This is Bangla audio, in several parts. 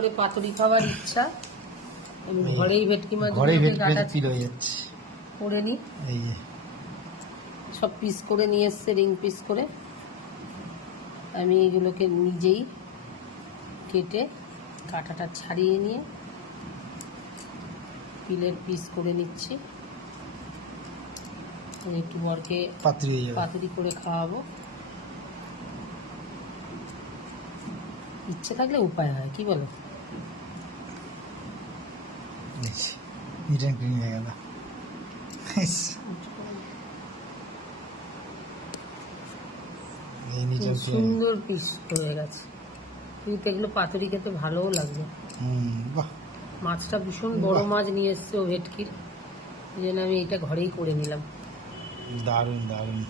করে পাতুরি খাওয়ার ইচ্ছা। আমি ঘরেই ভেটকি মাছ করে নিই। সব পিস করে নিয়ে এসছে, রিং পিস করে। আমি এগুলোকে নিজেই কেটে কাঁটাটা ছাড়িয়ে নিয়ে পিলের পিস করে নিচ্ছি। একটু বরকে পাতুরি করে খাওয়াবো। ইচ্ছে থাকলে উপায় হয়, কি বলো? সুন্দর পিস হয়ে গেছে। কিন্তু এগুলো পাতুরি খেতে ভালোও লাগবে। মাছটা ভীষণ বড় মাছ নিয়ে এসছে ও ভেটকির, এই জন্য আমি এটা ঘরেই করে নিলাম। দারুণ দারুণ,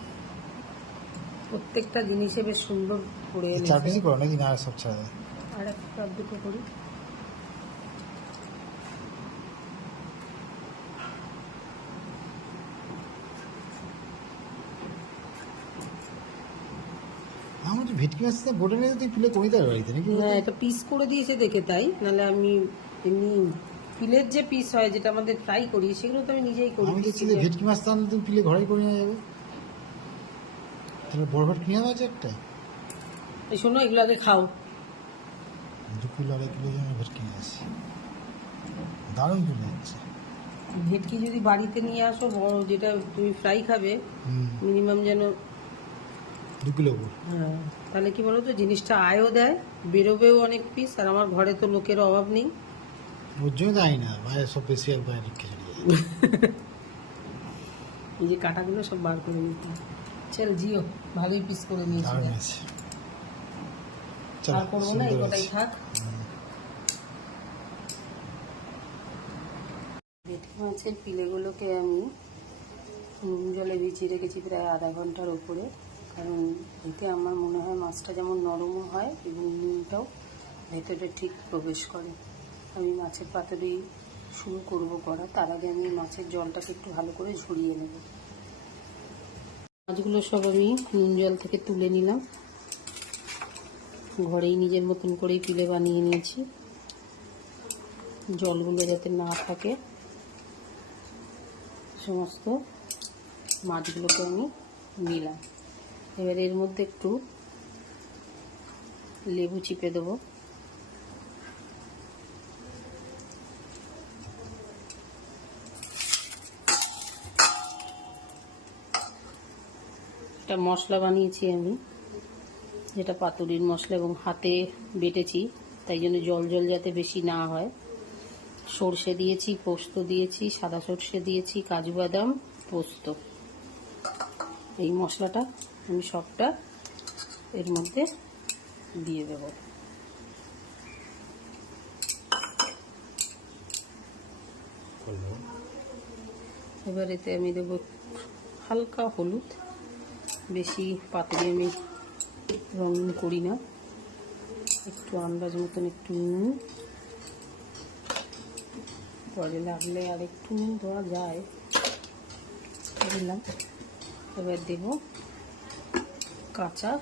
প্রত্যেকটা জিনিসে বেশ সুন্দর করে আর একটা দুটো করি। ভেটকি মাছটা বোটে নিয়ে তুই পিলে কমিতে বাড়িতে নাকি? হ্যাঁ, এটা পিস করে দিয়েছে দেখে তাই, নাহলে আমি এমনি পিলের যে পিস হয় যেটা আমাদের ফ্রাই করি সেগুলো তো আমি নিজেই করি। আমি দেখছি ভেটকি মাছ তাহলে তুমি পিলে ঘরেই করে নেওয়া যাবে। তাহলে বড় ভেটকি নেওয়া আছে একটা। এই শোনো, এগুলো আগে খাও। 2 কিলো 2.5 কিলো যেন ভেটকি নিয়ে আসি, দারুণ পিলে হচ্ছে। ভেটকি যদি বাড়িতে নিয়ে আসো বড়, যেটা তুমি ফ্রাই খাবে, মিনিমাম যেন 2 কিলো। হ্যাঁ, তাহলে কি বলো তো, জিনিসটা আয়ও দেয়, বেরোবেও অনেক পিস। আর আমার ঘরে তো লোকের অভাব নেই, ওর জন্য তাই না, বাইরে সব বেশি একবার রেখে এই যে কাটাগুলো সব বার করে নিতে। চল জিও, ভালোই পিস করে নিয়েছি। আর করবো না, এই কটাই থাক। ভেটকি মাছের পিলেগুলোকে আমি নুন জলে ভিজিয়ে রেখেছি প্রায় আধা ঘন্টার উপরে, কারণ এতে আমার মনে হয় মাছটা যেমন নরমও হয় এবং নুনটাও ভেতরে ঠিক প্রবেশ করে। আমি মাছের পাতুরি শুরু করব করা, তার আগে আমি মাছের জলটাকে একটু ভালো করে ঝরিয়ে নেব। মাছগুলো সব আমি নুন জল থেকে তুলে নিলাম, ঘরেই নিজের মতন করেই পিলে বানিয়ে নিয়েছি। জলগুলো যাতে না থাকে, সমস্ত মাছগুলোকে আমি নিলাম। এবার এর মধ্যে একটু লেবু চিপে দেবো। একটা মশলা বানিয়েছি আমি, যেটা পাতুরির মশলা, এবং হাতে বেটেছি, তাই জন্য জল জল যাতে বেশি না হয়। সর্ষে দিয়েছি, পোস্ত দিয়েছি, সাদা সর্ষে দিয়েছি, কাজু বাদাম, পোস্ত। এই মশলাটা আমি সবটা এর মধ্যে দিয়ে দেব। এবার এতে আমি দেবো হালকা হলুদ, বেশি পাতুরি আমি রঙিন করি না, একটু আন্দাজ মতন একটু নুন, পরে লাগলে আর একটু নুন দেওয়া যায়, দিলাম। এবার দেব কাঁচা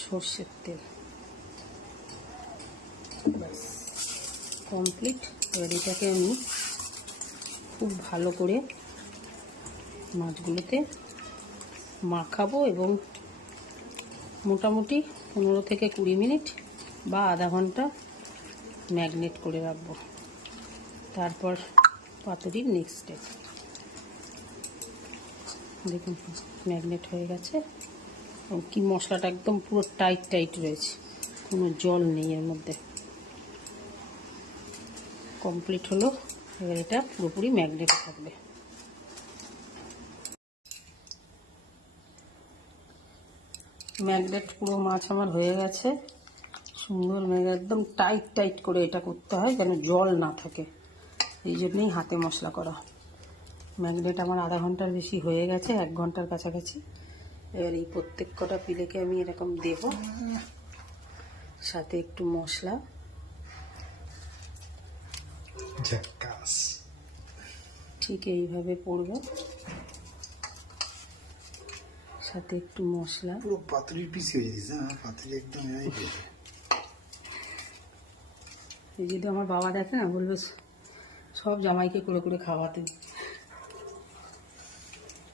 সর্ষের তেল, ব্যাস কমপ্লিট। এবার এটাকে আমি খুব ভালো করে মাছগুলোতে মাখাবো এবং মোটামুটি 15 থেকে 20 মিনিট বা আধা ঘন্টা ম্যাগনেট করে রাখবো। তারপর পাতুরির নেক্সট স্টেপ। দেখুন ম্যাগনেট হয়ে গেছে, এবং কি মশলাটা একদম পুরো টাইট টাইট রয়েছে, কোনো জল নেই এর মধ্যে। কমপ্লিট হলো। এবার এটা পুরোপুরি ম্যাগনেট থাকবে। ম্যাগনেট পুরো মাছ আমার হয়ে গেছে, সুন্দর ম্যাগনেট, একদম টাইট টাইট করে এটা করতে হয় যেন জল না থাকে, এই জন্যই হাতে মশলা করা। ম্যাগনেট আমার আধা ঘন্টার বেশি হয়ে গেছে, 1 ঘন্টার কাছাকাছি। এবার এই প্রত্যেক কটা পিলেকে আমি এরকম দেব, সাথে একটু মশলা, ঠিক এইভাবে পড়বে, সাথে একটু মশলা। পুরো পাতুরির পিস হয়ে গেছে, পাতুরি একদম এই যদি আমার বাবা দেখে না, বলবে সব জামাইকে করে করে খাওয়াতে।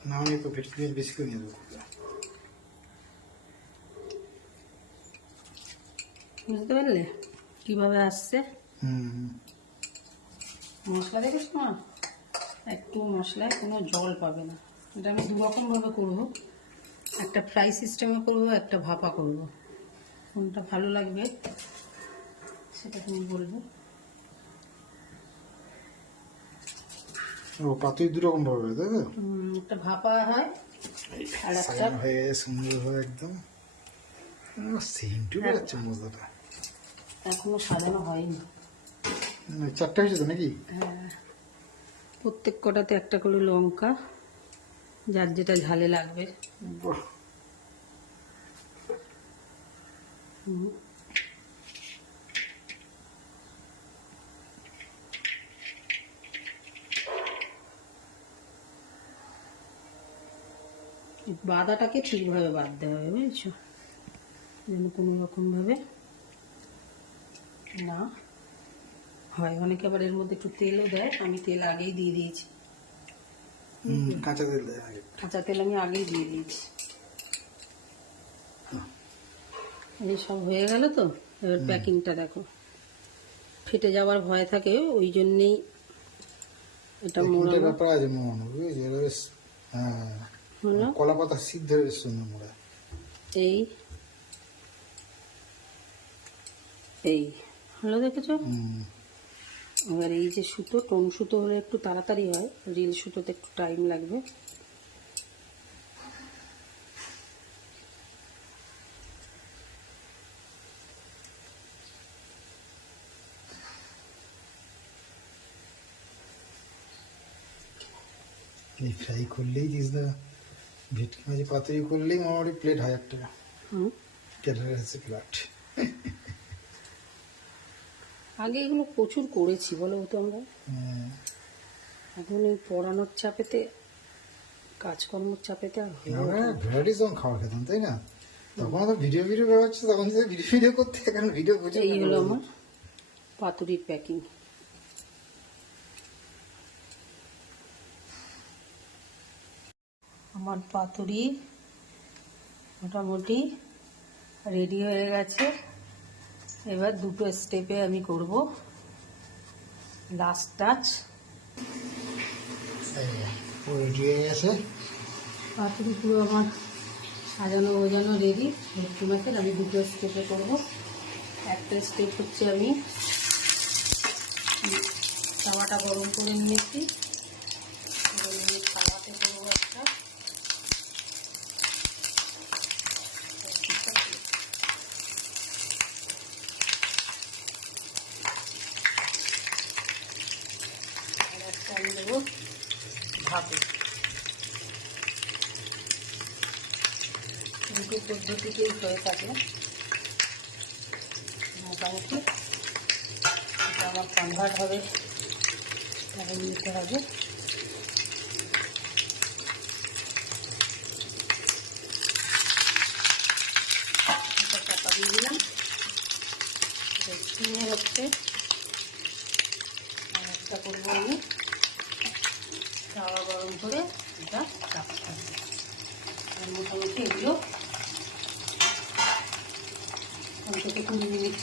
না আমি তো ভেটকি মাছ বেশি করে নিয়ে দেবো। বুঝতে পারলে কিভাবে আসছে? হুম। মশলা দেখেছো না, একটু মশলায় কোনো জল পাবে না। এটা আমি 2 রকমভাবে করবো, একটা ফ্রাই সিস্টেমে করবো, একটা ভাপা করবো। কোনটা ভালো লাগবে সেটা তুমি বলবে। ও পাতুই দুরকম ভাবে, তাই তো? একটা ভাপা হয় আর একটা সাজানো হয়ে সুন্দর ভাবে একদম সেন্টু বেরোচ্ছে মশলাটা। এখনো সাজানো হয়নি। 4টা হয়েছে তো নাকি? হ্যাঁ, প্রত্যেক কটাতে একটা করে লঙ্কা, যার যেটা ঝালে লাগবে। বাহ, হুম। বাদাটাকে ঠিকভাবে বাঁধতে হবে, বুঝেছো? যেন কোনো রকমভাবে না হয়। অনেকে আবার এর মধ্যে একটু তেলও দেয়, আমি তেল আগেই দিয়ে দিয়েছি। কাঁচা তেল দেয় আগে। কাঁচা তেল আমি আগেই দিয়ে দিয়েছি। এই সব হয়ে গেল তো, এবার প্যাকিংটা দেখো। ফেটে যাওয়ার ভয় থাকে, ওই জন্যেই এটা একটা মোড়ানো ব্যাপার আছে মোড়ানো, বুঝেছি? এটা বেশ, হ্যাঁ, হলো। কলা পাতা সিদ্ধ বেশ সুন্দর মোড়া। এই এই হলো, দেখেছো? হুম। এবার এই যে সুতো, টোন সুতো হলে একটু তাড়াতাড়ি হয়, রিল সুতোতে একটু টাইম লাগবে। এই ফ্রাই করলেই দিসদা, ভেটকি মাঝে পাতুরি করলেই মোটামুটি প্লেট 1000 টাকা। হুম। কেটে গেছে প্লেট। আগে এগুলো প্রচুর করেছি, বলো তো আমরা। হ্যাঁ। এখন এই পড়ানোর চাপেতে, কাজকর্মের চাপেতে আর হয়ে আমরা ওঠে না। ভ্যারাইটিস যখন খাবার খেতাম, তাই না? তখন তো ভিডিও বেরোচ্ছে, তখন যে ভিডিও করতে, এখন ভিডিও প্রচুর। এই হলো আমার পাতুরির প্যাকিং। আমার পাতুরি মোটামুটি রেডি হয়ে গেছে। এবার 2টো স্টেপে আমি করব লাস্ট টাচ। রেডি হয়ে গেছে পাতুরি পুরো আমার সাজানো গোজানো রেডি। ভেটকি মাছের আমি 2টো স্টেপে করব। একটা স্টেপ হচ্ছে আমি তাওয়াটা গরম করে নিয়েছি, তাওয়াতে করবো একটা। আর একটা আমি দেবো ভাপে। দুটো পদ্ধতিতেই হয়ে থাকে মোটামুটি। এটা আমার কনভার্ট হবে, তাহলে নিতে হবে। এটা চাপা দিয়ে দিলাম, স্টিমে হচ্ছে। আর একটা করবো আমি তাওয়া গরম করে এটা রাখতে হবে। মোটামুটি এগুলো 15 থেকে 20 মিনিট